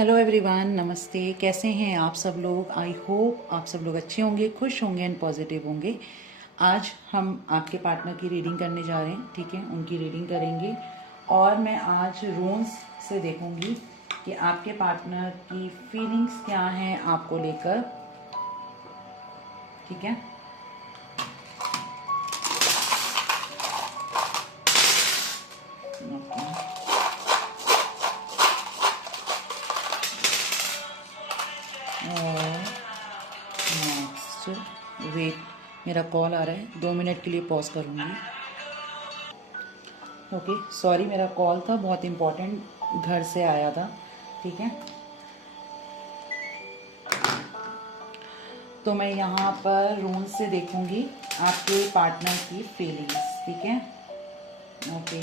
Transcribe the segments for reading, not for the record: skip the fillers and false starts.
Hello everyone, नमस्ते। कैसे हैं आप सब लोग? आई होप आप सब लोग अच्छे होंगे, खुश होंगे एंड पॉजिटिव होंगे। आज हम आपके पार्टनर की रीडिंग करने जा रहे हैं, ठीक है? उनकी रीडिंग करेंगे और मैं आज रून्स से देखूंगी कि आपके पार्टनर की फीलिंग्स क्या हैं आपको लेकर, ठीक है? और नेक्स्ट, वेट, मेरा कॉल आ रहा है, 2 मिनट के लिए पॉज करूँगी। ओके, सॉरी, मेरा कॉल था, बहुत इम्पोर्टेंट घर से आया था, ठीक है? तो मैं यहाँ पर रूम से देखूँगी आपके पार्टनर की फीलिंग्स, ठीक है? ओके,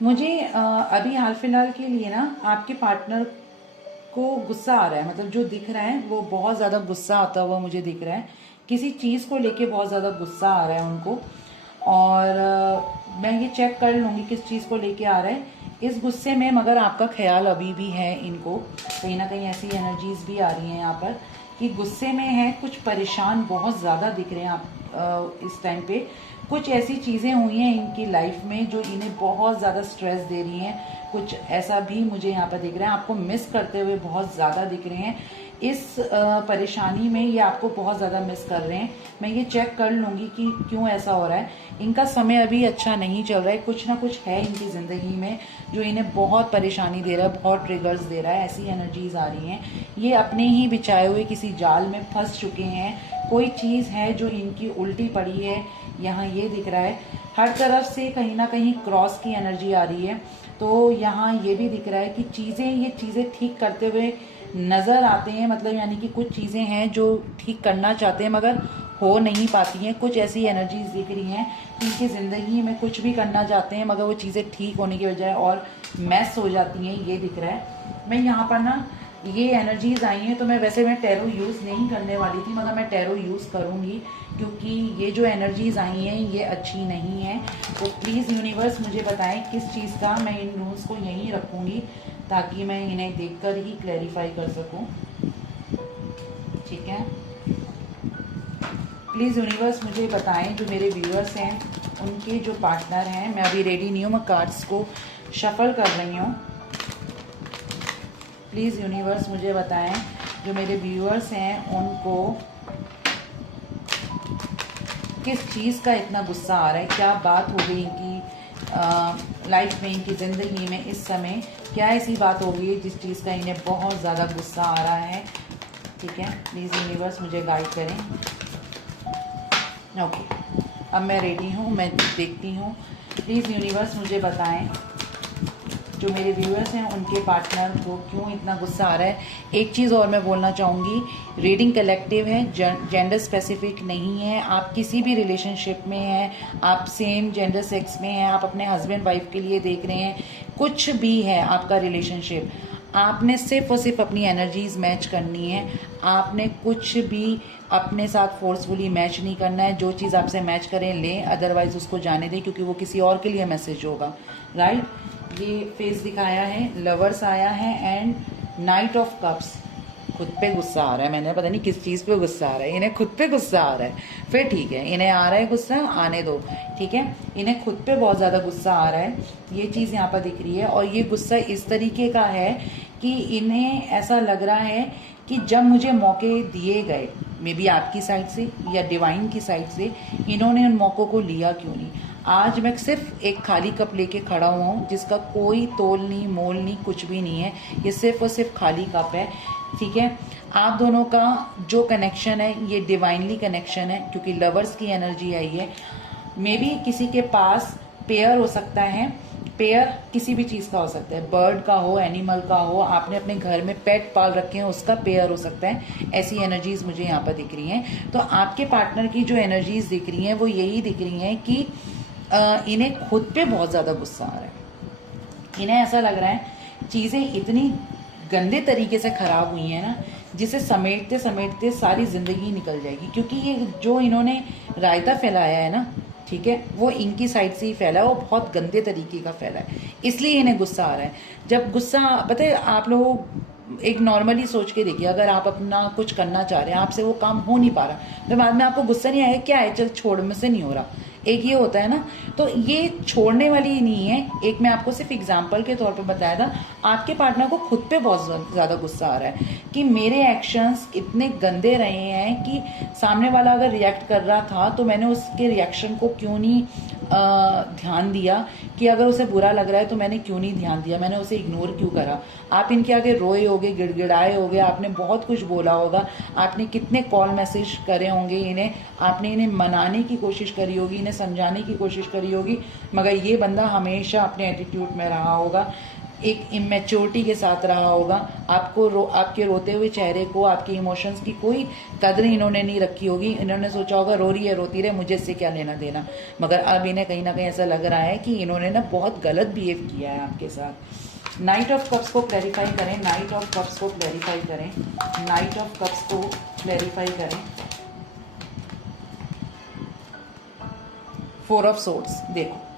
मुझे अभी हाल फिलहाल के लिए ना आपके पार्टनर को गुस्सा आ रहा है, मतलब जो दिख रहा है वो बहुत ज़्यादा गुस्सा आता हुआ मुझे दिख रहा है। किसी चीज़ को लेके बहुत ज़्यादा गुस्सा आ रहा है उनको, और मैं ये चेक कर लूँगी किस चीज़ को लेके आ रहा है इस गुस्से में। मगर आपका ख्याल अभी भी है इनको, कहीं ना कहीं ऐसी एनर्जीज भी आ रही हैं यहाँ पर कि गुस्से में है, कुछ परेशान बहुत ज़्यादा दिख रहे हैं आप इस टाइम पे। कुछ ऐसी चीज़ें हुई हैं इनकी लाइफ में जो इन्हें बहुत ज़्यादा स्ट्रेस दे रही हैं, कुछ ऐसा भी मुझे यहाँ पर दिख रहा है। आपको मिस करते हुए बहुत ज़्यादा दिख रहे हैं, इस परेशानी में ये आपको बहुत ज़्यादा मिस कर रहे हैं। मैं ये चेक कर लूँगी कि क्यों ऐसा हो रहा है। इनका समय अभी अच्छा नहीं चल रहा है, कुछ ना कुछ है इनकी ज़िंदगी में जो इन्हें बहुत परेशानी दे रहा है, बहुत ट्रिगर्स दे रहा है, ऐसी एनर्जीज आ रही हैं। ये अपने ही बिछाए हुए किसी जाल में फंस चुके हैं, कोई चीज़ है जो इनकी उल्टी पड़ी है, यहाँ ये दिख रहा है। हर तरफ से कहीं ना कहीं क्रॉस की एनर्जी आ रही है, तो यहाँ ये भी दिख रहा है कि ये चीज़ें ठीक करते हुए नज़र आते हैं, मतलब यानी कि कुछ चीज़ें हैं जो ठीक करना चाहते हैं मगर हो नहीं पाती हैं। कुछ ऐसी एनर्जीज दिख रही हैं कि इनकी ज़िंदगी में कुछ भी करना चाहते हैं मगर वो चीज़ें ठीक होने की बजाय और मैस हो जाती हैं, ये दिख रहा है। मैं यहाँ पर ना ये एनर्जीज आई हैं, तो मैं टैरो यूज़ नहीं करने वाली थी मगर मैं टैरो यूज़ करूँगी क्योंकि ये जो एनर्जीज आई हैं ये अच्छी नहीं है। तो प्लीज़ यूनिवर्स मुझे बताएं किस चीज़ का मैं इन रूल्स को यहीं रखूँगी ताकि मैं इन्हें देखकर ही क्लैरिफाई कर सकूं, ठीक है? प्लीज़ यूनिवर्स मुझे बताएं जो मेरे व्यूअर्स हैं उनके जो पार्टनर हैं। मैं अभी रेडी नहीं हूँ, मैं कार्ड्स को शफल कर रही हूँ। प्लीज़ यूनिवर्स मुझे बताएं जो मेरे व्यूअर्स हैं उनको किस चीज़ का इतना गुस्सा आ रहा है, क्या बात हो गई इनकी लाइफ में, इनकी ज़िंदगी में इस समय क्या ऐसी बात हो गई है जिस चीज़ का इन्हें बहुत ज़्यादा गुस्सा आ रहा है, ठीक है? प्लीज़ यूनिवर्स मुझे गाइड करें। ओके, अब मैं रेडी हूँ, मैं देखती हूँ। प्लीज़ यूनिवर्स मुझे बताएं जो मेरे व्यूअर्स हैं उनके पार्टनर को क्यों इतना गुस्सा आ रहा है। एक चीज़ और मैं बोलना चाहूँगी, रीडिंग कलेक्टिव है, जेंडर स्पेसिफिक नहीं है। आप किसी भी रिलेशनशिप में हैं, आप सेम जेंडर सेक्स में हैं, आप अपने हस्बैंड वाइफ के लिए देख रहे हैं, कुछ भी है आपका रिलेशनशिप, आपने सिर्फ और सिर्फ अपनी एनर्जीज मैच करनी है। आपने कुछ भी अपने साथ फोर्सफुली मैच नहीं करना है। जो चीज़ आपसे मैच करें लें, अदरवाइज उसको जाने दें क्योंकि वो किसी और के लिए मैसेज होगा, राइट? ये फेस दिखाया है, लवर्स आया है एंड नाइट ऑफ कप्स। खुद पे गुस्सा आ रहा है, मैंने पता नहीं किस चीज़ पे गुस्सा आ रहा है, इन्हें खुद पे गुस्सा आ रहा है। फिर ठीक है, इन्हें आ रहा है गुस्सा, आने दो, ठीक है? इन्हें खुद पे बहुत ज़्यादा गुस्सा आ रहा है, ये चीज़ यहाँ पर दिख रही है। और ये गुस्सा इस तरीके का है कि इन्हें ऐसा लग रहा है कि जब मुझे मौके दिए गए, मे बी आपकी साइड से या डिवाइन की साइड से, इन्होंने उन मौक़ों को लिया क्यों नहीं। आज मैं सिर्फ एक खाली कप लेके खड़ा हुआ हूँ जिसका कोई तोल नहीं, मोल नहीं, कुछ भी नहीं है। ये सिर्फ और सिर्फ खाली कप है, ठीक है? आप दोनों का जो कनेक्शन है ये डिवाइनली कनेक्शन है क्योंकि लवर्स की एनर्जी आई है। मे बी किसी के पास पेयर हो सकता है, पेयर किसी भी चीज़ का हो सकता है, बर्ड का हो, एनिमल का हो, आपने अपने घर में पेट पाल रखे हैं उसका पेयर हो सकता है। ऐसी एनर्जीज मुझे यहाँ पर दिख रही हैं। तो आपके पार्टनर की जो एनर्जीज दिख रही हैं वो यही दिख रही हैं कि इन्हें खुद पे बहुत ज़्यादा गुस्सा आ रहा है। इन्हें ऐसा लग रहा है चीज़ें इतनी गंदे तरीके से ख़राब हुई हैं ना, जिसे समेटते समेटते सारी ज़िंदगी निकल जाएगी। क्योंकि ये जो इन्होंने रायता फैलाया है ना, ठीक है, वो इनकी साइड से ही फैला है, वो बहुत गंदे तरीके का फैला है, इसलिए इन्हें गुस्सा आ रहा है। जब गुस्सा, पता है आप लोग एक नॉर्मली सोच के देखिए, अगर आप अपना कुछ करना चाह रहे हैं, आपसे वो काम हो नहीं पा रहा, तो बाद में आपको गुस्सा नहीं आएगा, क्या है चल छोड़, मुझसे नहीं हो रहा, एक ये होता है ना। तो ये छोड़ने वाली नहीं है, एक मैं आपको सिर्फ एग्जांपल के तौर पे बताया था। आपके पार्टनर को खुद पे बहुत ज़्यादा गुस्सा आ रहा है कि मेरे एक्शंस इतने गंदे रहे हैं कि सामने वाला अगर रिएक्ट कर रहा था तो मैंने उसके रिएक्शन को क्यों नहीं ध्यान दिया, कि अगर उसे बुरा लग रहा है तो मैंने क्यों नहीं ध्यान दिया, मैंने उसे इग्नोर क्यों करा। आप इनके आगे रोए होगे, गिड़गिड़ाए होगे, आपने बहुत कुछ बोला होगा, आपने कितने कॉल मैसेज करे होंगे इन्हें, आपने इन्हें मनाने की कोशिश करी होगी, इन्हें समझाने की कोशिश करी होगी, मगर ये बंदा हमेशा अपने एटीट्यूड में रहा होगा, एक इमेच्योरिटी के साथ रहा होगा। आपके रोते हुए चेहरे को, आपके इमोशंस की कोई कदर इन्होंने नहीं रखी होगी। इन्होंने सोचा होगा रो रही है रोती रहे, मुझे इससे क्या लेना देना। मगर अब इन्हें कहीं ना कहीं ऐसा लग रहा है कि इन्होंने ना बहुत गलत बिहेव किया है आपके साथ। नाइट ऑफ कप्स को क्लैरिफाई करें, नाइट ऑफ कप्स को क्लैरिफाई करें, नाइट ऑफ कप्स को क्लैरिफाई करें। फोर ऑफ सोर्ड्स, देखो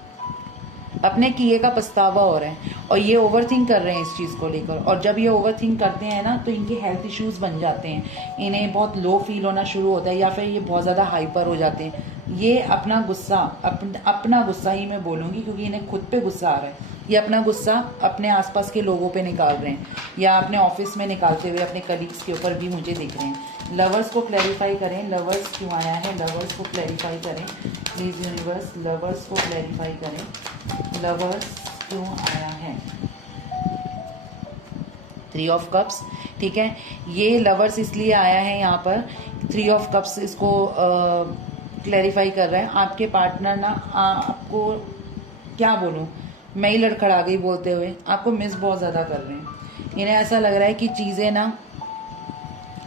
अपने किए का पछतावा हो रहा है और ये ओवरथिंक कर रहे हैं इस चीज़ को लेकर। और जब ये ओवरथिंक करते हैं ना तो इनके हेल्थ इश्यूज बन जाते हैं, इन्हें बहुत लो फील होना शुरू होता है, या फिर ये बहुत ज़्यादा हाइपर हो जाते हैं। ये अपना गुस्सा, अपना गुस्सा ही मैं बोलूँगी क्योंकि इन्हें खुद पे गुस्सा आ रहा है। ये अपना गुस्सा अपने आसपास के लोगों पे निकाल रहे हैं या अपने ऑफिस में निकालते हुए अपने कलीग्स के ऊपर भी मुझे दिख रहे हैं। लवर्स को क्लैरिफाई करें, लवर्स क्यों आया है, लवर्स को क्लैरिफाई करें प्लीज़ यूनिवर्स, लवर्स को क्लैरिफाई करें, लवर्स क्यों आया है। 3 ऑफ कप्स, ठीक है, ये लवर्स इसलिए आया है यहाँ पर, 3 ऑफ कप्स इसको क्लैरिफाई कर रहा है। आपके पार्टनर ना आपको क्या बोलूँ, मैं ही लड़खड़ा गई बोलते हुए, आपको मिस बहुत ज़्यादा कर रहे हैं। इन्हें ऐसा लग रहा है कि चीज़ें ना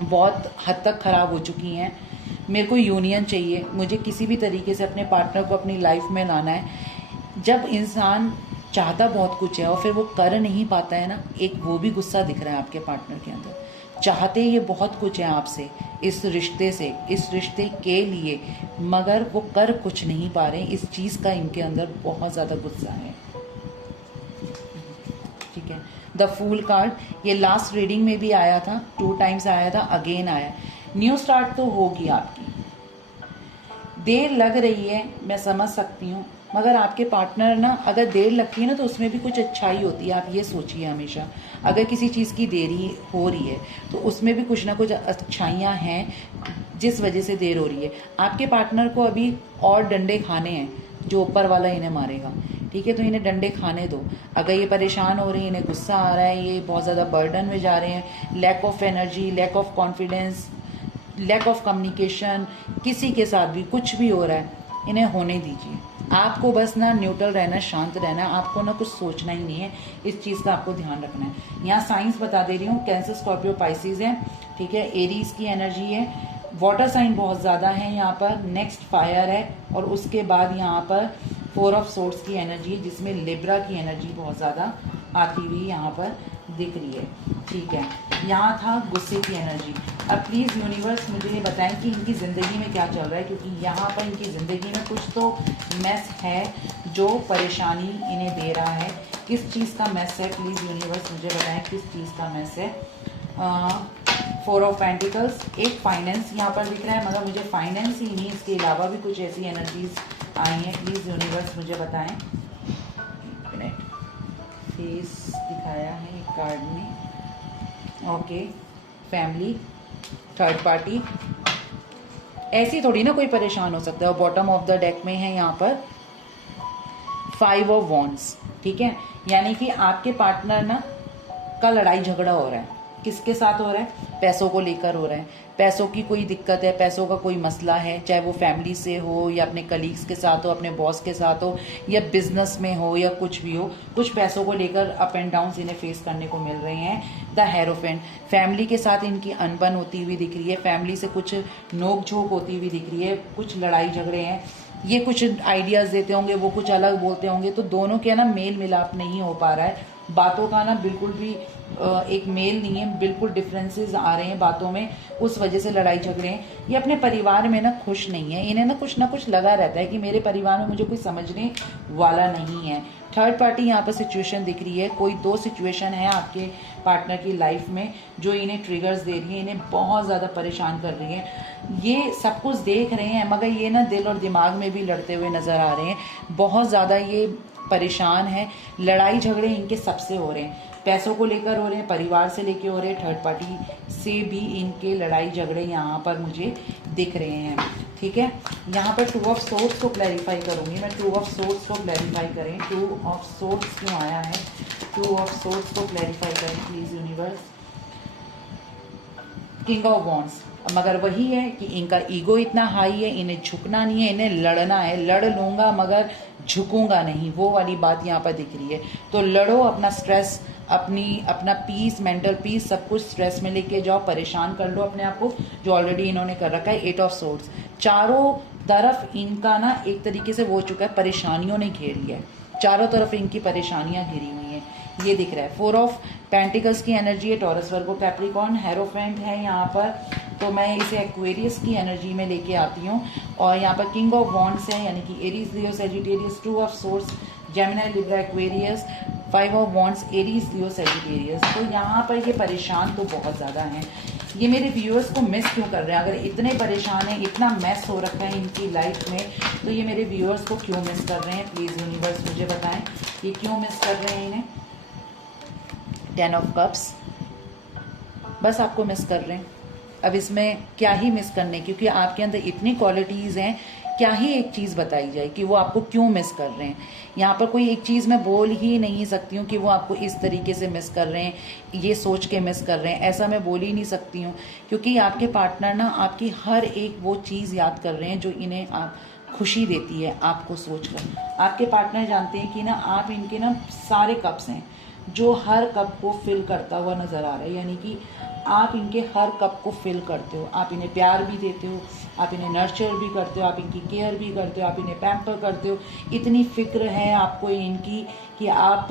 बहुत हद तक ख़राब हो चुकी हैं, मेरे को यूनियन चाहिए, मुझे किसी भी तरीके से अपने पार्टनर को अपनी लाइफ में लाना है। जब इंसान चाहता बहुत कुछ है और फिर वो कर नहीं पाता है ना, एक वो भी गुस्सा दिख रहा है आपके पार्टनर के अंदर। चाहते ये बहुत कुछ है आपसे, इस रिश्ते से, इस रिश्ते के लिए, मगर वो कर कुछ नहीं पा रहे, इस चीज़ का इनके अंदर बहुत ज़्यादा गुस्सा है। ठीक है, द फूल कार्ड, ये लास्ट रीडिंग में भी आया था, 2 टाइम्स आया था, अगेन आया। न्यू स्टार्ट तो होगी आपकी, देर लग रही है मैं समझ सकती हूँ, मगर आपके पार्टनर ना अगर देर लगती है ना तो उसमें भी कुछ अच्छाई होती है। आप ये सोचिए हमेशा, अगर किसी चीज़ की देरी हो रही है तो उसमें भी कुछ ना कुछ अच्छाइयाँ हैं जिस वजह से देर हो रही है। आपके पार्टनर को अभी और डंडे खाने हैं जो ऊपर वाला इन्हें मारेगा, ठीक है, तो इन्हें डंडे खाने दो। अगर ये परेशान हो रही है, इन्हें गुस्सा आ रहा है, ये बहुत ज़्यादा बर्डन में जा रहे हैं, lack of energy, lack of confidence, lack of communication, किसी के साथ भी कुछ भी हो रहा है, इन्हें होने दीजिए। आपको बस ना न्यूट्रल रहना, शांत रहना, आपको ना कुछ सोचना ही नहीं है, इस चीज़ का आपको ध्यान रखना है। यहाँ साइंस बता दे रही हूँ, कैंसर, स्कॉर्पियो, पाइसिस है, ठीक है, एरीज की एनर्जी है, वाटर साइन बहुत ज़्यादा है यहाँ पर, नेक्स्ट फायर है, और उसके बाद यहाँ पर 4 ऑफ सोर्ड्स की एनर्जी है जिसमें लिब्रा की एनर्जी बहुत ज़्यादा आती हुई यहाँ पर दिख रही है। ठीक है, यहाँ था गुस्से की एनर्जी। अब प्लीज़ यूनिवर्स मुझे ये बताएं कि इनकी ज़िंदगी में क्या चल रहा है, क्योंकि यहाँ पर इनकी ज़िंदगी में कुछ तो मैस है जो परेशानी इन्हें दे रहा है। किस चीज़ का मैस है, प्लीज़ यूनिवर्स मुझे बताएं किस चीज़ का मैस है। 4 ऑफ पेंटिकल्स, एक फाइनेंस यहाँ पर दिख रहा है, मगर मुझे फाइनेंस ही नहीं, इसके अलावा भी कुछ ऐसी एनर्जीज आई हैं, प्लीज़ यूनिवर्स मुझे बताएं। फेस दिखाया है एक कार्ड में, ओके, फैमिली, थर्ड पार्टी, ऐसी थोड़ी ना कोई परेशान हो सकता है। और बॉटम ऑफ द डेक में है यहाँ पर 5 ऑफ वॉन्ड्स, ठीक है, यानी कि आपके पार्टनर ना का लड़ाई झगड़ा हो रहा है। किसके साथ हो रहा है? पैसों को लेकर हो रहा है, पैसों की कोई दिक्कत है, पैसों का कोई मसला है, चाहे वो फैमिली से हो या अपने कलीग्स के साथ हो, अपने बॉस के साथ हो, या बिजनेस में हो, या कुछ भी हो, कुछ पैसों को लेकर अप एंड डाउन इन्हें फेस करने को मिल रहे हैं। द हेरोफेंट, फैमिली के साथ इनकी अनबन होती हुई दिख रही है, फैमिली से कुछ नोक झोंक होती हुई दिख रही है, कुछ लड़ाई झगड़े हैं, ये कुछ आइडियाज़ देते होंगे, वो कुछ अलग बोलते होंगे, तो दोनों के ना मेल मिलाप नहीं हो पा रहा है, बातों का ना बिल्कुल भी एक मेल नहीं है, बिल्कुल डिफरेंसेस आ रहे हैं बातों में, उस वजह से लड़ाई झगड़े हैं। ये अपने परिवार में ना खुश नहीं है, इन्हें ना कुछ लगा रहता है कि मेरे परिवार में मुझे कोई समझने वाला नहीं है। थर्ड पार्टी यहाँ पर सिचुएशन दिख रही है, कोई 2 सिचुएशन है आपके पार्टनर की लाइफ में जो इन्हें ट्रिगर्स दे रही है, इन्हें बहुत ज़्यादा परेशान कर रही है। ये सब कुछ देख रहे हैं मगर ये ना दिल और दिमाग में भी लड़ते हुए नज़र आ रहे हैं, बहुत ज़्यादा ये परेशान है। लड़ाई झगड़े इनके सबसे हो रहे हैं, पैसों को लेकर हो रहे हैं, परिवार से लेके हो रहे हैं, थर्ड पार्टी से भी इनके लड़ाई झगड़े यहाँ पर मुझे दिख रहे हैं। ठीक है, यहाँ पर 2 ऑफ सोर्ड्स को क्लैरिफाई करूँगी मैं, 2 ऑफ सोर्ड्स को क्लैरिफाई करें, 2 ऑफ सोर्ड्स क्यों आया है, 2 ऑफ सोर्ड्स को क्लैरिफाई करें please universe. King of wands, मगर वही है कि इनका ईगो इतना हाई है, इन्हें झुकना नहीं है, इन्हें लड़ना है, लड़ लूँगा मगर झुकूंगा नहीं, वो वाली बात यहाँ पर दिख रही है। तो लड़ो, अपना स्ट्रेस, अपना पीस, मेंटल पीस, सब कुछ स्ट्रेस में लेके जाओ, परेशान कर लो अपने आप को, जो ऑलरेडी इन्होंने कर रखा है। 8 ऑफ सोर्ड्स, चारों तरफ इनका ना एक तरीके से वो हो चुका है, परेशानियों ने घेर लिया है, चारों तरफ इनकी परेशानियां घिरी हुई हैं, ये दिख रहा है। 4 ऑफ पेंटिकल्स की एनर्जी है, टॉरस वर्गो कैप्रिकॉर्न, हेरोफेंट है यहाँ पर, तो मैं इसे एक्वेरियस की एनर्जी में लेके आती हूँ। और यहाँ पर किंग ऑफ वॉन्ड्स है, यानी कि Aries, Leo, Sagittarius, 2 of source, Gemini, Libra, Aquarius, 5 of wands, Aries, Leo, Sagittarius. तो यहाँ पर ये परेशान तो बहुत ज़्यादा हैं। ये मेरे व्यूअर्स को मिस क्यों कर रहे हैं? अगर इतने परेशान हैं, इतना मैस हो रखा है इनकी लाइफ में, तो ये मेरे व्यूअर्स को क्यों मिस कर रहे हैं? प्लीज़ यूनिवर्स मुझे बताएं, ये क्यों मिस कर रहे हैं इन्हें? 10 ऑफ कप्स, बस आपको मिस कर रहे हैं। अब इसमें क्या ही मिस करने, क्योंकि आपके अंदर इतनी क्वालिटीज़ हैं, क्या ही एक चीज़ बताई जाए कि वो आपको क्यों मिस कर रहे हैं। यहाँ पर कोई एक चीज़ मैं बोल ही नहीं सकती हूँ कि वो आपको इस तरीके से मिस कर रहे हैं, ये सोच के मिस कर रहे हैं, ऐसा मैं बोल ही नहीं सकती हूँ, क्योंकि आपके पार्टनर ना आपकी हर एक वो चीज़ याद कर रहे हैं जो इन्हें आप खुशी देती है आपको सोचकर। आपके पार्टनर जानते हैं कि ना आप इनके ना सारे कप्स हैं, जो हर कप को फिल करता हुआ नज़र आ रहा है, यानी कि आप इनके हर कप को फिल करते हो, आप इन्हें प्यार भी देते हो, आप इन्हें नर्चर भी करते हो, आप इनकी केयर भी करते हो, आप इन्हें पैम्पर करते हो, इतनी फिक्र है आपको इनकी कि आप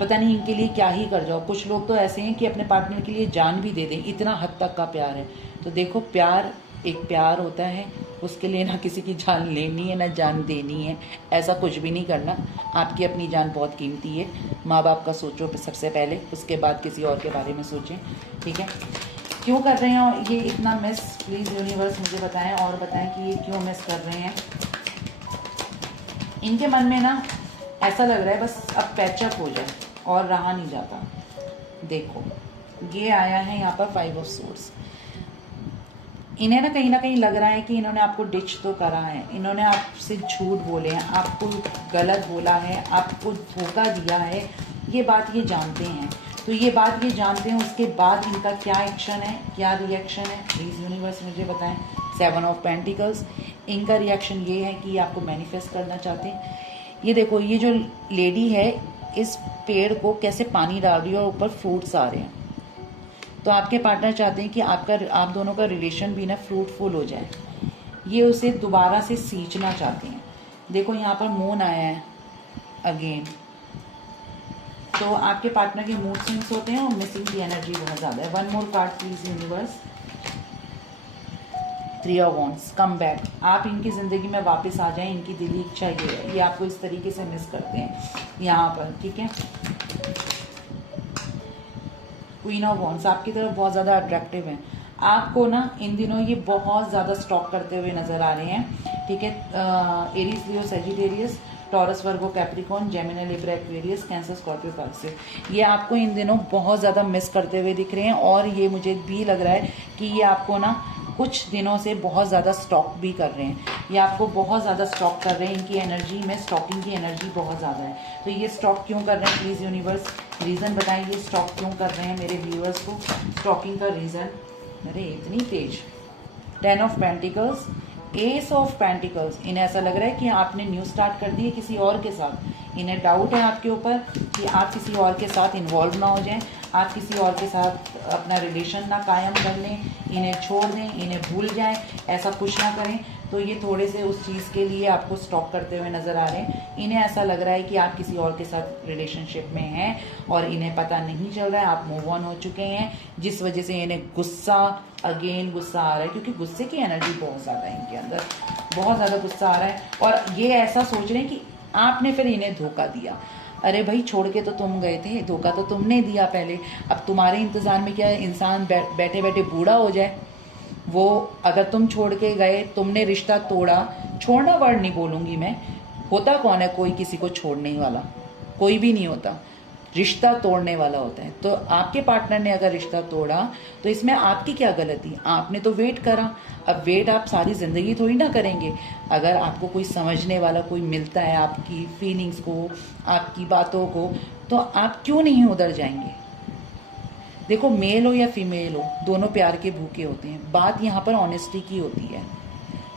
पता नहीं इनके लिए क्या ही कर जाओ। कुछ लोग तो ऐसे हैं कि अपने पार्टनर के लिए जान भी दे दें, इतना हद तक का प्यार है। तो देखो, प्यार एक प्यार होता है, उसके लिए ना किसी की जान लेनी है ना जान देनी है, ऐसा कुछ भी नहीं करना। आपकी अपनी जान बहुत कीमती है, माँ बाप का सोचो सबसे पहले, उसके बाद किसी और के बारे में सोचें। ठीक है, क्यों कर रहे हैं ये इतना मिस? प्लीज़ यूनिवर्स मुझे बताएं और बताएं कि ये क्यों मिस कर रहे हैं। इनके मन में ना ऐसा लग रहा है बस अब पैचअप हो जाए और रहा नहीं जाता। देखो, ये आया है यहाँ पर 5 ऑफ सोर्ड्स। इन्हें ना कहीं लग रहा है कि इन्होंने आपको डिच तो करा है, इन्होंने आपसे झूठ बोले हैं, आपको गलत बोला है, आपको धोखा दिया है, ये बात ये जानते हैं। तो ये बात ये जानते हैं, उसके बाद इनका क्या एक्शन है, क्या रिएक्शन है? प्लीज़ यूनिवर्स मुझे बताएं। 7 ऑफ पेंटिकल्स, इनका रिएक्शन ये है कि आपको मैनिफेस्ट करना चाहते हैं। ये देखो, ये जो लेडी है इस पेड़ को कैसे पानी डाल रही है और ऊपर फ्रूट्स आ रहे हैं। तो आपके पार्टनर चाहते हैं कि आप दोनों का रिलेशन भी ना फ्रूटफुल हो जाए, ये उसे दोबारा से सींचना चाहते हैं। देखो, यहाँ पर मून आया है अगेन, तो आपके पार्टनर के मूड स्विंग्स होते हैं और मिसिंग की एनर्जी बहुत ज़्यादा है। 1 more card please universe. 3 of wands, come back, आप इनकी ज़िंदगी में वापस आ जाएं, इनकी दिली इच्छा ये है, ये आपको इस तरीके से मिस करते हैं यहाँ पर। ठीक है, क्वीन ऑफ वॉन्ड्स आपकी तरफ बहुत ज़्यादा अट्रैक्टिव हैं, आपको ना इन दिनों ये बहुत ज़्यादा स्टॉक करते हुए नज़र आ रहे हैं। ठीक है, Aries, Leo, Sagittarius, Taurus, Virgo, Capricorn, Gemini, Libra, Aquarius, Cancer, Scorpio, Pisces, ये आपको इन दिनों बहुत ज़्यादा मिस करते हुए दिख रहे हैं। और ये मुझे भी लग रहा है कि ये आपको ना कुछ दिनों से बहुत ज़्यादा स्टॉक भी कर रहे हैं, ये आपको बहुत ज़्यादा स्टॉक कर रहे हैं। इनकी एनर्जी में स्टॉकिंग की एनर्जी बहुत ज़्यादा है। तो ये स्टॉक क्यों कर रहे हैं? प्लीज़ यूनिवर्स रीज़न बताएं, ये स्टॉक क्यों कर रहे हैं मेरे व्यूअर्स को, स्टॉकिंग का रीज़न। अरे इतनी तेज। 10 of pentacles, S of pentacles, इन्हें ऐसा लग रहा है कि आपने न्यू स्टार्ट कर दी है किसी और के साथ। इन्हें डाउट है आपके ऊपर कि आप किसी और के साथ इन्वॉल्व ना हो जाएं, आप किसी और के साथ अपना रिलेशन ना कायम कर लें, इन्हें छोड़ दें, इन्हें भूल जाएं, ऐसा कुछ ना करें। तो ये थोड़े से उस चीज़ के लिए आपको स्टॉक करते हुए नज़र आ रहे हैं। इन्हें ऐसा लग रहा है कि आप किसी और के साथ रिलेशनशिप में हैं और इन्हें पता नहीं चल रहा है, आप मूव ऑन हो चुके हैं, जिस वजह से इन्हें गुस्सा गुस्सा आ रहा है, क्योंकि गुस्से की एनर्जी बहुत ज़्यादा है इनके अंदर, बहुत ज़्यादा गुस्सा आ रहा है। और ये ऐसा सोच रहे हैं कि आपने फिर इन्हें धोखा दिया। अरे भाई, छोड़ के तो तुम गए थे, धोखा तो तुमने दिया पहले। अब तुम्हारे इंतज़ार में क्या है, इंसान बैठे बैठे बूढ़ा हो जाए? वो अगर तुम छोड़ के गए, तुमने रिश्ता तोड़ा, छोड़ना वर्ड नहीं बोलूँगी मैं, होता कौन है कोई किसी को छोड़ने वाला? कोई भी नहीं होता, रिश्ता तोड़ने वाला होता है। तो आपके पार्टनर ने अगर रिश्ता तोड़ा तो इसमें आपकी क्या गलती? आपने तो वेट करा। अब वेट आप सारी ज़िंदगी थोड़ी ना करेंगे। अगर आपको कोई समझने वाला कोई मिलता है, आपकी फीलिंग्स को, आपकी बातों को, तो आप क्यों नहीं उधर जाएंगे? देखो, मेल हो या फीमेल हो, दोनों प्यार के भूखे होते हैं। बात यहाँ पर ऑनेस्टी की होती है,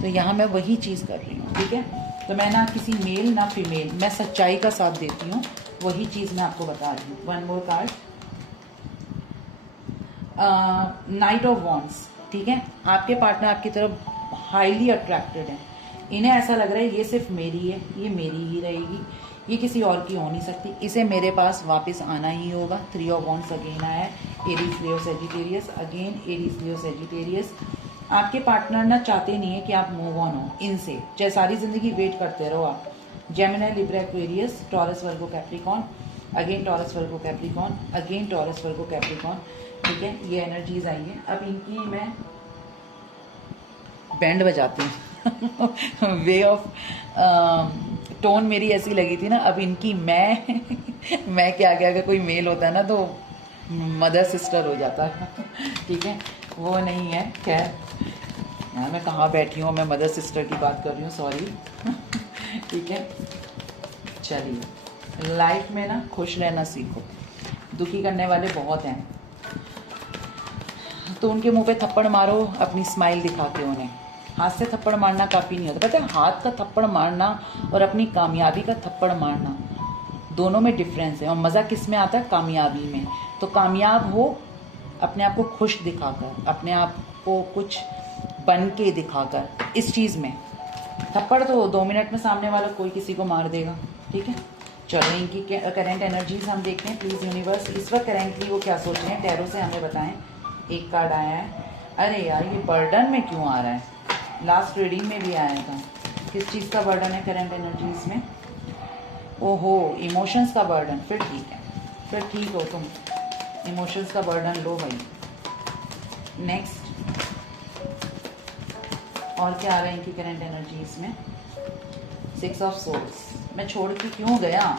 तो यहाँ मैं वही चीज़ कर रही हूँ, ठीक है? तो मैं ना किसी मेल ना फीमेल, मैं सच्चाई का साथ देती हूँ, वही चीज़ मैं आपको बता रही हूँ। One more card, night of wands, ठीक है? आपके पार्टनर आपकी तरफ हाईली अट्रैक्टेड है। इन्हें ऐसा लग रहा है ये सिर्फ मेरी है, ये मेरी ही रहेगी, ये किसी और की हो नहीं सकती, इसे मेरे पास वापस आना ही होगा। थ्री ऑफ वॉन्ड्स अगेन आया है, एरीज लियो Sagittarius, again Aries Leo Sagittarius. आपके पार्टनर ना चाहते नहीं है कि आप मूव ऑन हो इनसे, चाहे सारी जिंदगी वेट करते रहो आप। जेमिनी, लिब्रा, एक्वेरियस, टॉरस, वर्गो, कैप्रिकॉन, अगेन टॉरस, वर्गो, कैप्रिकॉन, अगेन टॉरस, वर्गो, कैप्रिकॉन, ठीक है? ये एनर्जीज आई है। अब इनकी मैं बैंड बजाती हूँ वे ऑफ टोन मेरी ऐसी लगी थी ना। अब इनकी मैं क्या क्या, अगर कोई मेल होता है ना तो मदर सिस्टर हो जाता है ठीक है, वो नहीं है। खैर, मैं कहाँ बैठी हूँ, मैं मदर सिस्टर की बात कर रही हूँ, सॉरी ठीक है? चलिए, लाइफ में ना खुश रहना सीखो। दुखी करने वाले बहुत हैं, तो उनके मुंह पे थप्पड़ मारो अपनी स्माइल दिखा के उन्हें। हाथ से थप्पड़ मारना काफ़ी नहीं होता, पता है? हाथ का थप्पड़ मारना और अपनी कामयाबी का थप्पड़ मारना, दोनों में डिफरेंस है। और मज़ा किस में आता है? कामयाबी में। तो कामयाब हो अपने आप को खुश दिखाकर, अपने आप को कुछ बन के दिखाकर, इस चीज़ में। थप्पड़ तो 2 मिनट में सामने वाला कोई किसी को मार देगा, ठीक है? चलो, इनकी करेंट एनर्जीज हम देखते हैं। प्लीज़ यूनिवर्स, इस वक्त करेंटली वो क्या सोच रहे हैं, टैरो से हमें बताएं। एक कार्ड आया है, अरे यार ये बर्डन में क्यों आ रहा है? लास्ट रीडिंग में भी आया था। किस चीज़ का बर्डन है करेंट एनर्जीज में? ओहो, इमोशंस का बर्डन। फिर ठीक है, फिर ठीक हो तुम, इमोशंस का बर्डन लो भाई। नेक्स्ट, और क्या आ रहा है इनकी करेंट एनर्जीज में? 6 ऑफ सोल्स। मैं छोड़ के क्यों गया,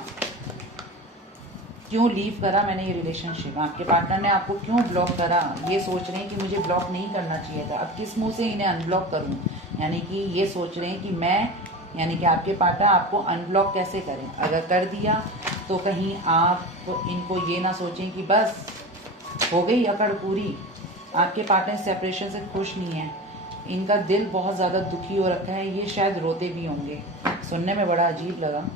क्यों लीव करा मैंने ये रिलेशनशिप? आपके पार्टनर ने आपको क्यों ब्लॉक करा? ये सोच रहे हैं कि मुझे ब्लॉक नहीं करना चाहिए था, अब किस मुंह से इन्हें अनब्लॉक करूं? यानी कि ये सोच रहे हैं कि मैं, यानी कि आपके पार्टनर आपको अनब्लॉक कैसे करें? अगर कर दिया तो कहीं आप इनको ये ना सोचें कि बस हो गई अकड़ पूरी। आपके पार्टनर सेपरेशन से खुश नहीं है, इनका दिल बहुत ज़्यादा दुखी हो रखा है, ये शायद रोते भी होंगे। सुनने में बड़ा अजीब लगा,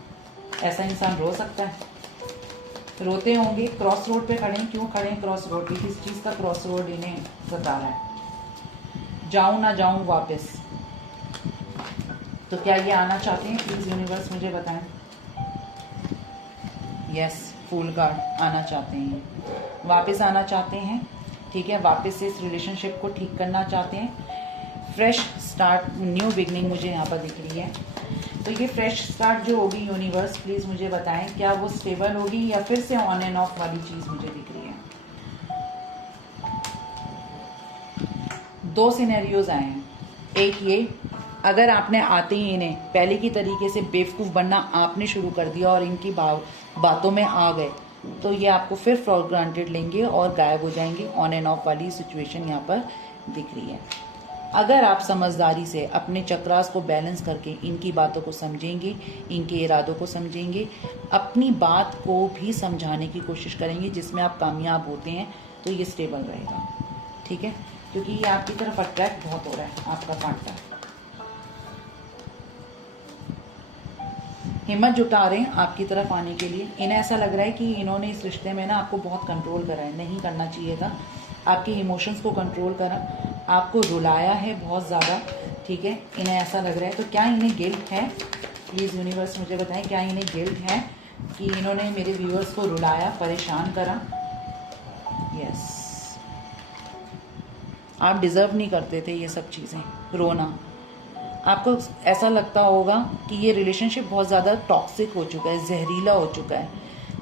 ऐसा इंसान रो सकता है? रोते होंगे। क्रॉस रोड पे खड़े हैं, क्यों खड़े हैं क्रॉस रोड पे? किस चीज़ का क्रॉस रोड इन्हें बता रहा है? जाऊं ना जाऊं वापस? तो क्या ये आना चाहते हैं? प्लीज़ यूनिवर्स मुझे बताएं। यस, फूल कार्ड, आना चाहते हैं, वापस आना चाहते हैं, ठीक है? वापस से इस रिलेशनशिप को ठीक करना चाहते हैं। फ्रेश स्टार्ट, न्यू बिगनिंग मुझे यहाँ पर दिख रही है। तो ये फ्रेश स्टार्ट जो होगी, यूनिवर्स प्लीज़ मुझे बताएं, क्या वो स्टेबल होगी या फिर से ऑन एंड ऑफ वाली चीज़ मुझे दिख रही है? 2 सिनेरियोज आए हैं। एक ये, अगर आपने आते ही इन्हें पहले की तरीके से बेवकूफ़ बनना आपने शुरू कर दिया और इनकी बातों में आ गए, तो ये आपको फिर फॉर ग्रांटेड लेंगे और गायब हो जाएंगे। ऑन एंड ऑफ वाली सिचुएशन यहाँ पर दिख रही है। अगर आप समझदारी से अपने चक्रास को बैलेंस करके इनकी बातों को समझेंगे, इनके इरादों को समझेंगे, अपनी बात को भी समझाने की कोशिश करेंगे, जिसमें आप कामयाब होते हैं, तो ये स्टेबल रहेगा, ठीक है? क्योंकि ये आपकी तरफ अट्रैक्ट बहुत हो रहा है, आपका पार्टनर हिम्मत जुटा रहे हैं आपकी तरफ आने के लिए। इन्हें ऐसा लग रहा है कि इन्होंने इस रिश्ते में ना आपको बहुत कंट्रोल करा है, नहीं करना चाहिए था। आपके इमोशंस को कंट्रोल करा, आपको रुलाया है बहुत ज़्यादा, ठीक है, इन्हें ऐसा लग रहा है। तो क्या इन्हें गिल्ट है? प्लीज़ यूनिवर्स मुझे बताएं, क्या इन्हें गिल्ट है कि इन्होंने मेरे व्यूअर्स को रुलाया, परेशान करा? यस, आप डिज़र्व नहीं करते थे ये सब चीज़ें, रोना। आपको ऐसा लगता होगा कि ये रिलेशनशिप बहुत ज़्यादा टॉक्सिक हो चुका है, जहरीला हो चुका है।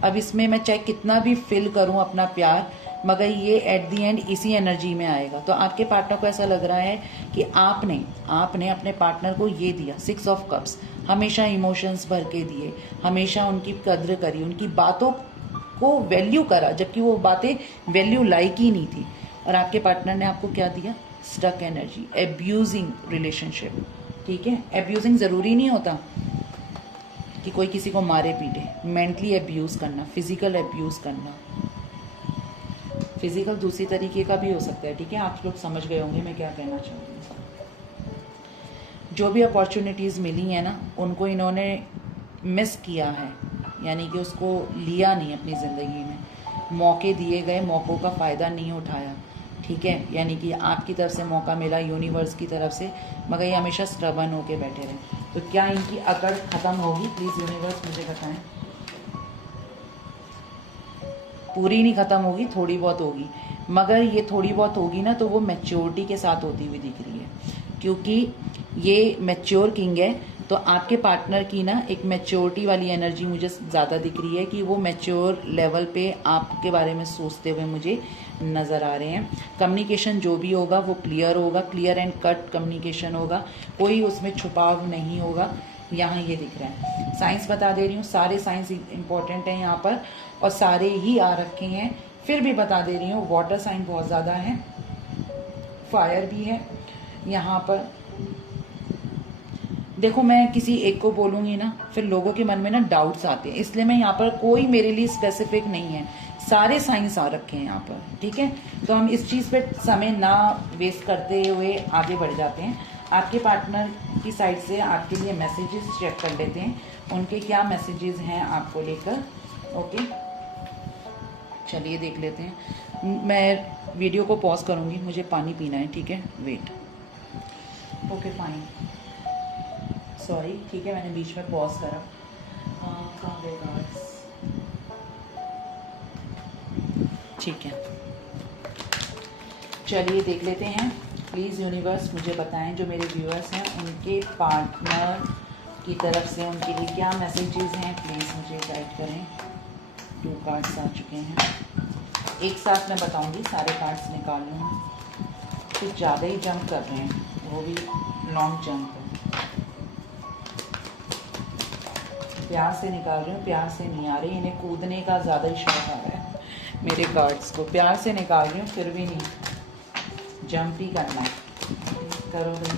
अब इसमें मैं चाहे कितना भी फिल करूं अपना प्यार, मगर ये एट दी एंड इसी एनर्जी में आएगा। तो आपके पार्टनर को ऐसा लग रहा है कि आपने अपने पार्टनर को ये दिया, 6 ऑफ कप्स, हमेशा इमोशंस भर के दिए, हमेशा उनकी कद्र करी, उनकी बातों को वैल्यू करा, जबकि वो बातें वैल्यू लायक ही नहीं थी। और आपके पार्टनर ने आपको क्या दिया? Stuck energy, abusing relationship. ठीक है, एब्यूजिंग ज़रूरी नहीं होता कि कोई किसी को मारे पीटे। मेंटली एब्यूज करना, फिजिकल एब्यूज करना, फिजिकल दूसरी तरीके का भी हो सकता है। ठीक है, आप लोग समझ गए होंगे मैं क्या कहना चाहूँगी। जो भी अपॉर्चुनिटीज़ मिली हैं ना, उनको इन्होंने मिस किया है, यानी कि उसको लिया नहीं अपनी ज़िंदगी में। मौके दिए गए, मौक़ों का फ़ायदा नहीं उठाया। ठीक है, यानी कि आपकी तरफ से मौका मिला, यूनिवर्स की तरफ से, मगर ये हमेशा स्टबर्न होके बैठे रहे। तो क्या इनकी अकड़ ख़त्म होगी? प्लीज़ यूनिवर्स मुझे बताएं। पूरी नहीं ख़त्म होगी, थोड़ी बहुत होगी, मगर ये थोड़ी बहुत होगी ना, तो वो मैच्योरिटी के साथ होती हुई दिख रही है, क्योंकि ये मैच्योर किंग है। तो आपके पार्टनर की ना एक मैच्योरिटी वाली एनर्जी मुझे ज़्यादा दिख रही है कि वो मैच्योर लेवल पे आपके बारे में सोचते हुए मुझे नज़र आ रहे हैं। कम्युनिकेशन जो भी होगा वो क्लियर होगा, क्लियर एंड कट कम्युनिकेशन होगा, कोई उसमें छुपाव नहीं होगा। यहाँ ये दिख रहा है। साइंस बता दे रही हूँ, सारे साइंस इंपॉर्टेंट हैं यहाँ पर, और सारे ही आ रखे हैं। फिर भी बता दे रही हूँ, वाटर साइन बहुत ज़्यादा है, फायर भी है यहाँ पर। देखो, मैं किसी एक को बोलूँगी ना, फिर लोगों के मन में ना डाउट्स आते हैं, इसलिए मैं यहाँ पर कोई मेरे लिए स्पेसिफिक नहीं है, सारे साइंस आ रखे हैं यहाँ पर। ठीक है, तो हम इस चीज़ पे समय ना वेस्ट करते हुए आगे बढ़ जाते हैं। आपके पार्टनर की साइड से आपके लिए मैसेजेस चेक कर लेते हैं, उनके क्या मैसेजेस हैं आपको लेकर। ओके, चलिए देख लेते हैं। मैं वीडियो को पॉज करूँगी, मुझे पानी पीना है। ठीक है, वेट। Okay fine, sorry. ठीक है, मैंने बीच में पॉज करा। कहाँ गए कार्ड्स? ठीक है, चलिए देख लेते हैं। प्लीज़ यूनिवर्स मुझे बताएं, जो मेरे व्यूअर्स हैं उनके पार्टनर की तरफ से उनके लिए क्या मैसेजेस हैं, प्लीज़ मुझे गाइड करें। 2 कार्ड्स आ चुके हैं, एक साथ मैं बताऊंगी, सारे कार्ड्स निकाल लूँगी। कुछ ज़्यादा ही जंप कर रहे हैं, वो भी लॉन्ग जंप है। प्यार से निकाल रही हूँ, प्यार से नहीं आ रही, इन्हें कूदने का ज़्यादा ही शौक आ रहा है मेरे कार्ड्स को। प्यार से निकाल रही हूँ, फिर भी नहीं, जंप ही करना है। करो भाई।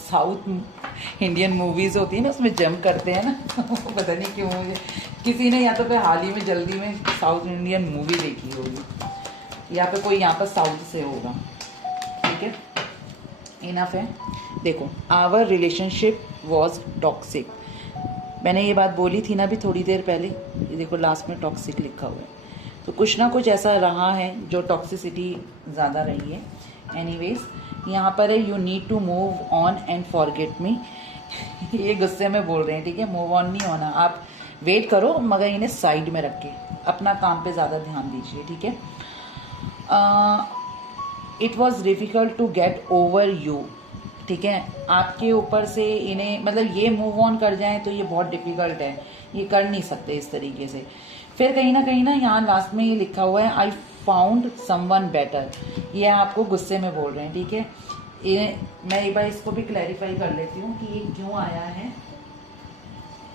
साउथ इंडियन मूवीज़ होती है ना, उसमें जंप करते हैं ना पता नहीं क्यों, मुझे किसी ने या तो फिर हाल ही में जल्दी में साउथ इंडियन मूवी देखी होगी, या फिर कोई यहाँ पर साउथ से होगा। ठीक है, इनफ है। देखो, आवर रिलेशनशिप वॉज टॉक्सिक, मैंने ये बात बोली थी ना अभी थोड़ी देर पहले। ये देखो लास्ट में टॉक्सिक लिखा हुआ है, तो कुछ ना कुछ ऐसा रहा है जो टॉक्सिसिटी ज़्यादा रही है। एनीवेज, यहाँ पर है, you need to move on and forget me ये गुस्से में बोल रहे हैं। ठीक है, मूव ऑन नहीं होना, आप वेट करो, मगर इन्हें साइड में रख के अपना काम पे ज़्यादा ध्यान दीजिए। ठीक है, it was difficult to get over you. ठीक है, आपके ऊपर से इन्हें, मतलब ये मूव ऑन कर जाएं तो ये बहुत डिफ़िकल्ट है, ये कर नहीं सकते इस तरीके से। फिर कहीं ना यहाँ लास्ट में ये लिखा हुआ है, आई फाउंड समवन बेटर, ये आपको गुस्से में बोल रहे हैं। ठीक है, ये मैं एक बार इसको भी क्लैरिफाई कर लेती हूँ कि ये क्यों आया है।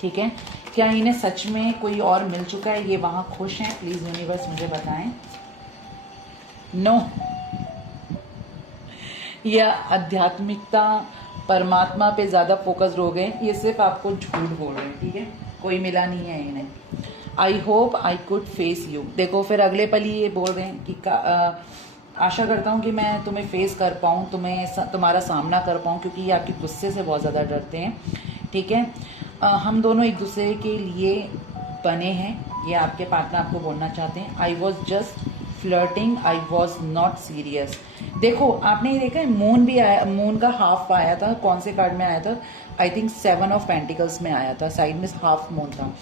ठीक है, क्या इन्हें सच में कोई और मिल चुका है, ये वहाँ खुश हैं? प्लीज़ यूनिवर्स मुझे बताएं। नो, या आध्यात्मिकता, परमात्मा पे ज़्यादा फोकस्ड हो गए, ये सिर्फ आपको झूठ बोल रहे हैं। ठीक है, कोई मिला नहीं है इन्हें। I hope I could face you, देखो फिर अगले पल ही ये बोल रहे हैं कि आशा करता हूँ कि मैं तुम्हें फेस कर पाऊँ, तुम्हारा सामना कर पाऊँ, क्योंकि ये आपके गुस्से से बहुत ज़्यादा डरते हैं। ठीक है, हम दोनों एक दूसरे के लिए बने हैं, ये आपके पार्टनर आपको बोलना चाहते हैं। I was just flirting, I was not serious, देखो आपने ये देखा है, मून भी आया, मून का हाफ आया था, कौन से कार्ड में आया था, आई थिंक 7 ऑफ पेंटिकल्स में आया था, साइड में हाफ मून था।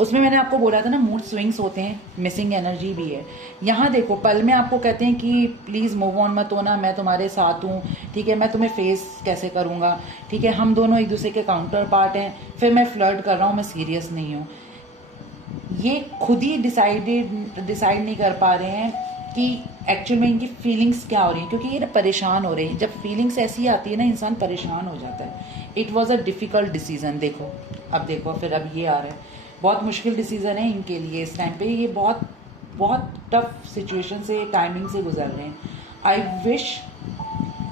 उसमें मैंने आपको बोला था ना मूड स्विंग्स होते हैं, मिसिंग एनर्जी भी है। यहाँ देखो पल में आपको कहते हैं कि प्लीज़ मूव ऑन मत होना, मैं तुम्हारे साथ हूँ, ठीक है, मैं तुम्हें फेस कैसे करूँगा, ठीक है, हम दोनों एक दूसरे के काउंटर पार्ट हैं, फिर मैं फ्लर्ट कर रहा हूँ, मैं सीरियस नहीं हूँ। ये खुद ही डिसाइड नहीं कर पा रहे हैं कि एक्चुअल में इनकी फीलिंग्स क्या हो रही हैं, क्योंकि ये ना परेशान हो रहे हैं। जब फीलिंग्स ऐसी आती है ना, इंसान परेशान हो जाता है। It was a difficult decision. देखो अब देखो फिर अब ये आ रहा है, बहुत मुश्किल डिसीजन है इनके लिए इस टाइम पे, ये बहुत बहुत टफ सिचुएशन से, टाइमिंग से गुजर रहे हैं। I wish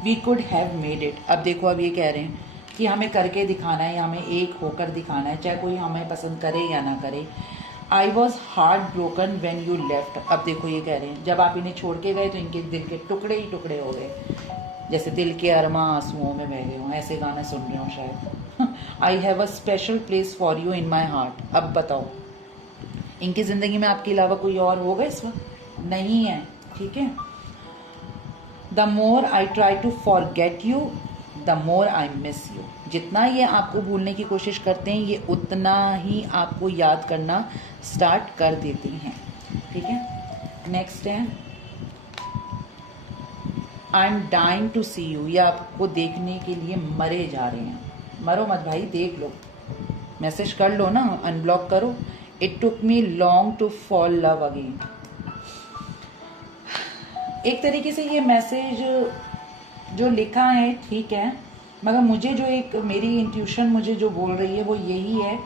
we could have made it. अब देखो अब ये कह रहे हैं कि हमें करके दिखाना है, या हमें एक होकर दिखाना है, चाहे कोई हमें पसंद करे या ना करे। I was heart broken when you left. अब देखो ये कह रहे हैं जब आप इन्हें छोड़ के गए तो इनके दिल के टुकड़े ही टुकड़े हो गए, जैसे दिल के अरमा आंसुओं में बह गए हों, ऐसे गाने सुन रहे हो शायद। I have a special place for you in my heart. अब बताओ इनकी ज़िंदगी में आपके अलावा कोई और होगा इस वक्त? नहीं है, ठीक है। The more I try to forget you the more I miss you. जितना ये आपको भूलने की कोशिश करते हैं, ये उतना ही आपको याद करना स्टार्ट कर देते हैं, ठीक है। नेक्स्ट है I am dying to see you. ये आपको देखने के लिए मरे जा रहे हैं। मरो मत भाई, देख लो, मैसेज कर लो ना, अनब्लॉक करो। It took me long to fall love again. एक तरीके से ये मैसेज जो लिखा है ठीक है, मगर मुझे जो एक मेरी इंट्यूशन मुझे जो बोल रही है वो यही है,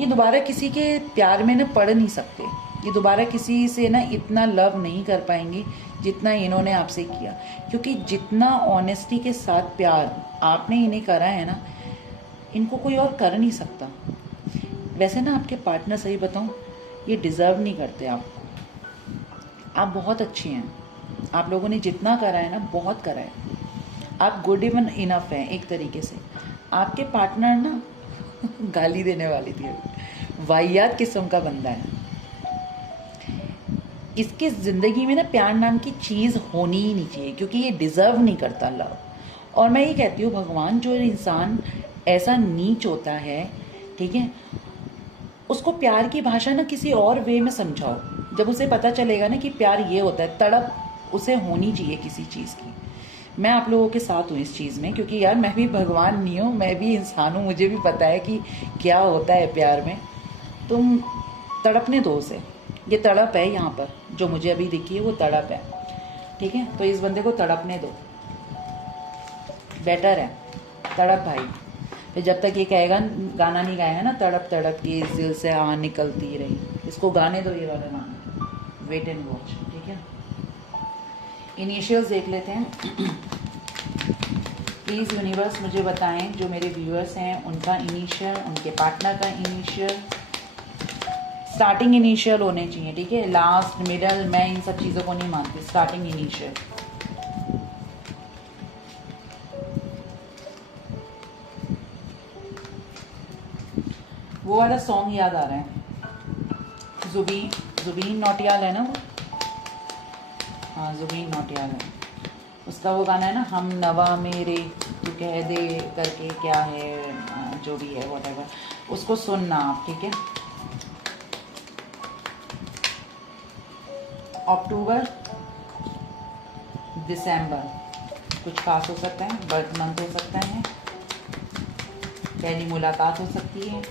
ये दोबारा किसी के प्यार में ना पड़ नहीं सकते, ये दोबारा किसी से ना इतना लव नहीं कर पाएंगी जितना इन्होंने आपसे किया। क्योंकि जितना ऑनेस्टी के साथ प्यार आपने इन्हें करा है ना, इनको कोई और कर नहीं सकता। वैसे ना आपके पार्टनर, सही बताऊं, ये डिज़र्व नहीं करते आपको। आप बहुत अच्छे हैं, आप लोगों ने जितना करा है ना बहुत करा है, आप गुड इवन इनफ हैं एक तरीके से। आपके पार्टनर ना गाली देने वाली थी, वाहियात किस्म का बंदा है। इसकी ज़िंदगी में ना प्यार नाम की चीज़ होनी ही नहीं चाहिए, क्योंकि ये डिज़र्व नहीं करता लव। और मैं ये कहती हूँ भगवान, जो इंसान ऐसा नीच होता है, ठीक है, उसको प्यार की भाषा ना किसी और वे में समझाओ। जब उसे पता चलेगा ना कि प्यार ये होता है, तड़प उसे होनी चाहिए किसी चीज़ की। मैं आप लोगों के साथ हूँ इस चीज़ में, क्योंकि यार मैं भी भगवान नहीं हूँ, मैं भी इंसान हूँ, मुझे भी पता है कि क्या होता है प्यार में। तुम तड़पने दो उसे, ये तड़प है यहाँ पर जो मुझे अभी दिखी है, वो तड़प है, ठीक है। तो इस बंदे को तड़पने दो, बेटर है, तड़प भाई। फिर जब तक ये कहेगा, गाना नहीं गाया है ना, तड़प तड़प के इस दिल से आह निकलती रही, इसको गाने दो ये वाला गाना, वेट एंड वॉच, ठीक है। इनिशियल्स देख लेते हैं। प्लीज़ यूनिवर्स मुझे बताएं जो मेरे व्यूअर्स हैं उनका इनिशियल, उनके पार्टनर का इनिशियल, स्टार्टिंग इनिशियल होने चाहिए, ठीक है। लास्ट, मिडल, मैं इन सब चीज़ों को नहीं मानती, स्टार्टिंग इनिशियल। वो वाला सॉन्ग याद आ रहा है, जुबीन नौटियाल है ना वो, हाँ जुबीन नौटियाल है, उसका वो गाना है ना, हम नवा मेरे तू कह दे करके, क्या है जो भी है व्हाटएवर, उसको सुनना आप, ठीक है। अक्टूबर दिसंबर कुछ खास हो सकता है, बर्थ मंथ हो सकता है, पहली मुलाकात हो सकती है,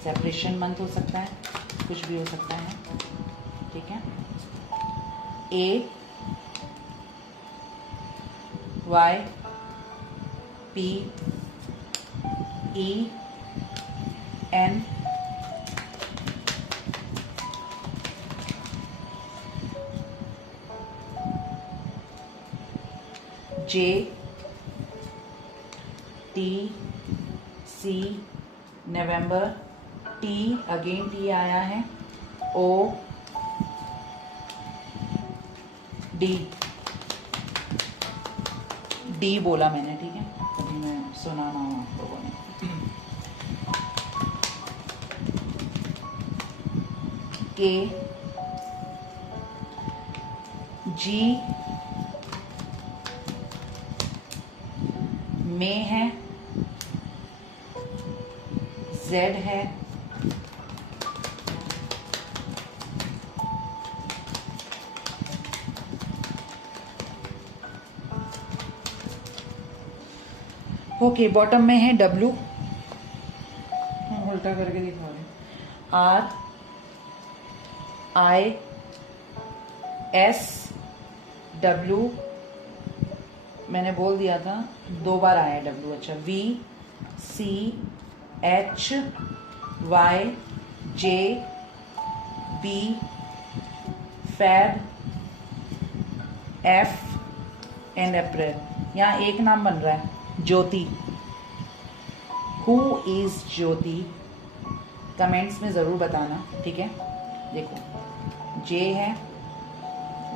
सेपरेशन मंथ हो सकता है, कुछ भी हो सकता है, ठीक है। A Y P E N J T C नवंबर, टी अगेन टी आया है, ओ डी, डी बोला मैंने, ठीक है, अभी मैं सुना ना हूँ आप लोगों ने। के जी मे है, जेड है, ओके बॉटम में है डब्ल्यू, उल्टा करके दिखा रहे, आर आई एस डब्ल्यू, मैंने बोल दिया था 2 बार आया डब्ल्यू, अच्छा V C H Y J B Feb F and April. यहाँ एक नाम बन रहा है Jyoti. Who is Jyoti, comments में ज़रूर बताना, ठीक है। देखो जे है,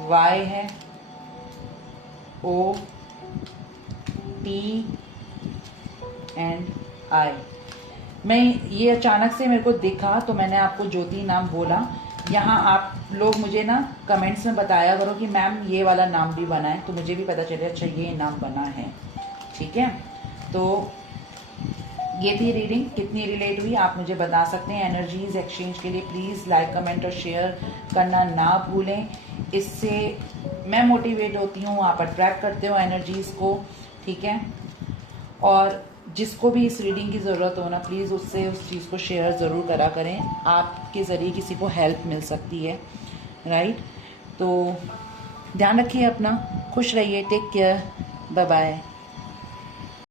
वाई है, ओ टी एंड आई। मैं ये अचानक से मेरे को दिखा तो मैंने आपको ज्योति नाम बोला। यहाँ आप लोग मुझे ना कमेंट्स में बताया करो कि मैम ये वाला नाम भी बना है, तो मुझे भी पता चले अच्छा ये नाम बना है, ठीक है। तो ये थी रीडिंग, कितनी रिलेट हुई आप मुझे बता सकते हैं। एनर्जीज एक्सचेंज के लिए प्लीज़ लाइक कमेंट और शेयर करना ना भूलें, इससे मैं मोटिवेट होती हूँ, आप अट्रैक्ट करते हो एनर्जीज को, ठीक है। और जिसको भी इस रीडिंग की ज़रूरत हो ना, प्लीज़ उससे उस चीज़ को शेयर ज़रूर करा करें, आपके ज़रिए किसी को हेल्प मिल सकती है, राइट। तो ध्यान रखिए अपना, खुश रहिए, टेक केयर, बाय बाय।